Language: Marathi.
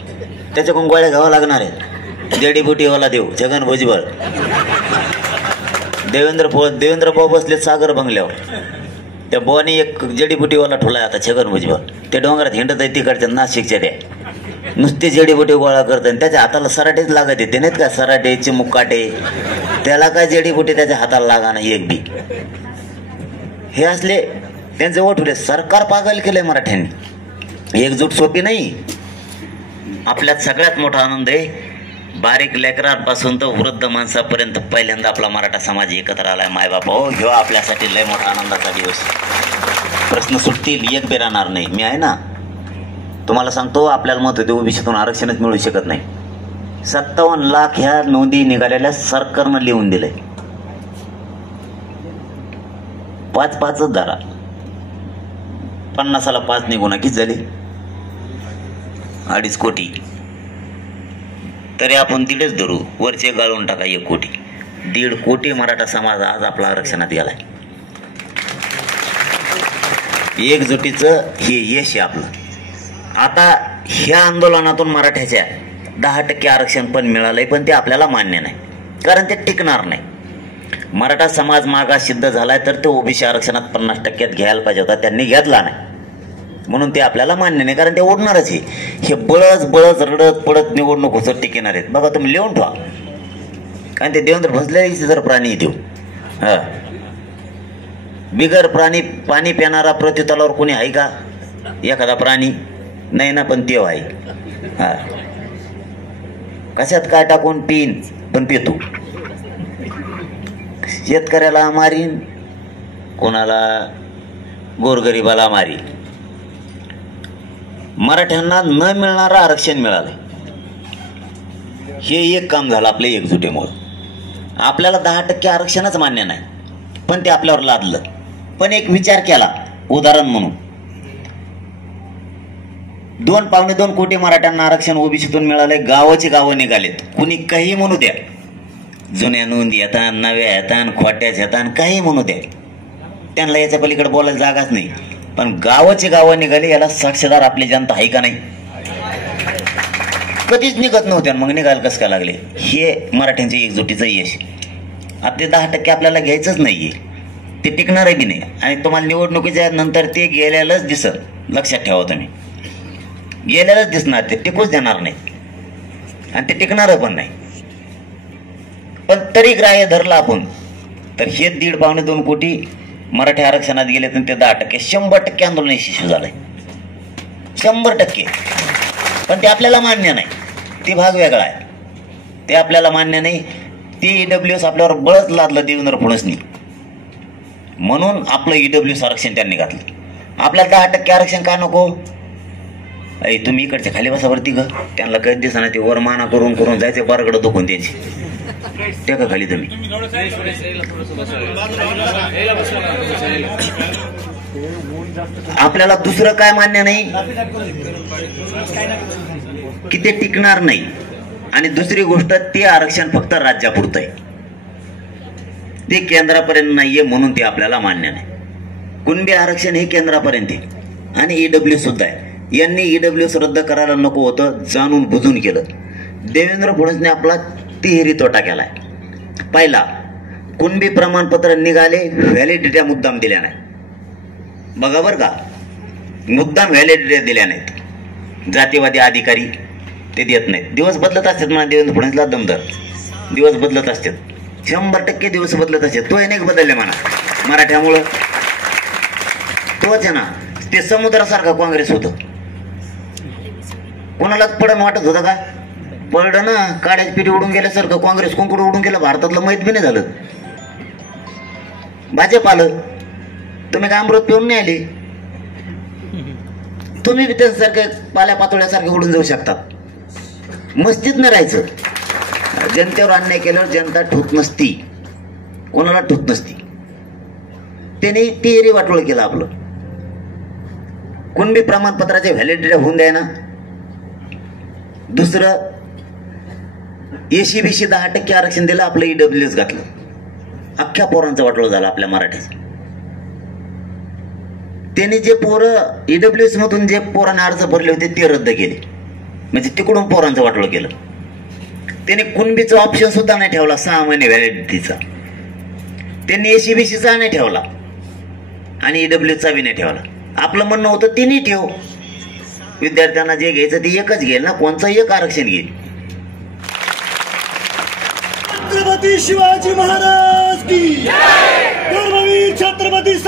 त्याच्याकडून गोळ्या घ्यावं लागणार आहेत. जडीबुटीवाला देव छगन भुजबळ, देवेंद्र भाऊ बसलेत सागर बंगल्यावर. त्या बोनी एक जडीबुटीवाला ठोलाय आता छगन भुजबळ. ते डोंगरात हिंडत आहे तिकडच्या नाशिकच्या त्या, नुसते जडीबुटी गोळा करतात. त्याच्या हाताला सराटेच लागत येते नाहीत का, सराटे चिमुकाटे, त्याला काय जडीबुटी त्याच्या हाताला लागा नाही एक बी. हे असले त्यांचे ओठ उठले. सरकार पागल केलंय मराठ्यांनी. एकजूट सोपी नाही. आपल्यात सगळ्यात मोठा आनंद आहे, बारीक लेकरांपासून तर वृद्ध माणसापर्यंत पहिल्यांदा आपला मराठा समाज एकत्र आलाय. मायबापा हो, ह्यो आपल्यासाठी लय मोठा आनंदाचा दिवस. प्रश्न सुटतील, एक बी राहणार नाही. मी आहे ना, तुम्हाला सांगतो, आपल्याला मत होते ओबीसीतून आरक्षणच मिळू शकत नाही. 57 लाख ह्या नोंदी निघालेल्या सरकारनं लिहून दिलंय. 5-5च धरा, 50ला 5 निघून किती झाली, 2.5 कोटी. तरी आपण 1.5 धरू, वरचे गाळून टाका 1 कोटी. 1.5 कोटी मराठा समाज आज आपला आरक्षणात गेलाय. एकजुटीचं हे यश आहे आपलं. आता ह्या आंदोलनातून मराठ्याच्या 10% आरक्षण पण मिळालंय, पण ते आपल्याला मान्य नाही, कारण ते टिकणार नाही. मराठा समाज मागास सिद्ध झालाय तर ते ओबीसी आरक्षणात 50% घ्यायला पाहिजे होता, त्यांनी घेतला नाही, म्हणून ते आपल्याला मान्य नाही, कारण ते उडणारच आहे. हे बळच रडत पडत निवडणूक होत टिकणार आहेत. बघा तुम्ही लिहून ठेवा, कारण ते देवेंद्र भोसले जर प्राणी देऊ. हा, बिगर पाणी पिणारा प्रत्युतलावर कोणी आहे का? एखादा प्राणी नाही ना, पण तेव आहे. हा, कशात काय टाकून पिन, पण पितो. शेतकऱ्याला मारीन, कोणाला गोरगरीबाला मारीन. मराठ्यांना न मिळणारं आरक्षण मिळालंय, हे एक काम झालं आपल्या एकजुटीमुळे. आपल्याला 10% आरक्षणच मान्य नाही, पण ते आपल्यावर लादलं. पण एक विचार केला, उदाहरण म्हणून, 2-2.25 कोटी मराठ्यांना आरक्षण ओबीसीतून मिळालंय. गावाची गावं निघालेत, कुणी काही म्हणू द्या, जुन्या नोंदी येतात, नव्या येतात, खोट्याच येतात, काही म्हणू द्या, त्यांना याच्या पलीकडे बोलायला जागाच नाही. पण गावाचे गावं निघाले, याला साक्षीदार आपली जनता आहे का नाही? कधीच निघत नव्हत्या, मग निघायला कसं काय लागले? हे मराठ्यांच्या एकजुटीचं यश. आता ते 10% आपल्याला घ्यायचंच नाहीये, ते टिकणार बी नाही. आणि तुम्हाला निवडणुकीच्या नंतर ते गेल्यालाच दिसत, लक्षात ठेवा तुम्ही, गेल्यालाच दिसणार, ते टिकूच देणार नाही आणि ते टिकणार पण नाही. पण तरी ग्राह्य धरला आपण तर हे 1.5-2 कोटी मराठी आरक्षणात गेले, तर ते 10%, 100% आंदोलन यशस्वी झालंय, 100%. पण ते आपल्याला मान्य नाही, ते भाग वेगळा आहे, ते आपल्याला मान्य नाही. ते ईडब्ल्यूएस आपल्यावर बळच लादलं देवेंद्र फडणवीसनी, म्हणून आपलं ईडब्ल्यूएस आरक्षण त्यांनी घातलं. आपल्याला 10% आरक्षण का नको? अय तुम्ही इकडच्या खाली बसावरती ग, त्यांना कधी दिसणार, ते वर माना करून करून जायचे बारकडं दुखून त्यांची. त्या का खाली तुम्ही आपल्याला दुसरं काय मान्य नाही की ते टिकणार नाही. आणि दुसरी गोष्ट, ते आरक्षण फक्त राज्यापुरतं आहे, ते केंद्रापर्यंत नाहीये, म्हणून ते आपल्याला मान्य नाही. कुणबी आरक्षण हे केंद्रापर्यंत आहे आणि ईडब्ल्यू सुद्धा आहे. यांनी ईडब्ल्यूएस रद्द करायला नको होतं, जाणून बुजून केलं. देवेंद्र फडणवीसने आपला तिहेरी तोटा केलाय. पहिला, कुणबी प्रमाणपत्र निघाले, व्हॅलिडिटी मुद्दाम दिल्या नाही. बघा बरं का, मुद्दाम व्हॅलिडिटी दिल्या नाहीत. जातीवादी अधिकारी ते देत नाहीत. दिवस बदलत असतात म्हणा, देवेंद्र फडणवीसला दमदार दिवस बदलत असतात, 100% दिवस बदलत असतात. तो अनेक बदलले म्हणा मराठ्यामुळं, तोच आहे ना. ते समुद्रासारखं काँग्रेस होतं, कोणालाच पडण वाटत होतं का? पडलं ना, काड्याची पिठी उडून गेल्यासारखं काँग्रेस कुंकुड उडून गेलं. भारतातलं माहीत बी नाही झालं. भाजप आलं, तुम्ही काय अमृत पिऊन नाही आले? तुम्ही बी त्यांच्यासारखे पाल्या पातोळ्यासारखे उडून जाऊ शकतात. मस्तीत न राहायचं. जनतेवर अन्याय केल्यावर जनता ठोत नसती, कोणाला ठोत नसती. त्यांनी तिहेरी वाटोळ केलं आपलं. कुणबी प्रमाणपत्राचे व्हॅलिडिटी होऊन द्या ना. दुसरं, एसीबीसी 10% आरक्षण दिलं, आपलं ईडब्ल्यूएस घातलं. अख्ख्या पोरांचं वाटोळ झालं आपल्या मराठीचं. त्यांनी जे पोरं ईडब्ल्यूएस मधून जे पोरांना अर्ज भरले होते ते रद्द केले. म्हणजे तिकडून पोरांचं वाटोळं केलं. त्याने कुणबीचा ऑप्शन सुद्धा नाही ठेवला, 6 महिने व्हॅलिडिटीचा. त्यांनी एसीबीसीचा नाही ठेवला आणि ईडब्ल्यूचा बी नाही ठेवला. आपलं म्हणणं होतं तिन्ही ठेव, विद्यार्थ्यांना जे घ्यायचं ते एकच घेईल ना, कोणचं एक आरक्षण घेईल. छत्रपती शिवाजी महाराज की, धर्मवीर छत्रपती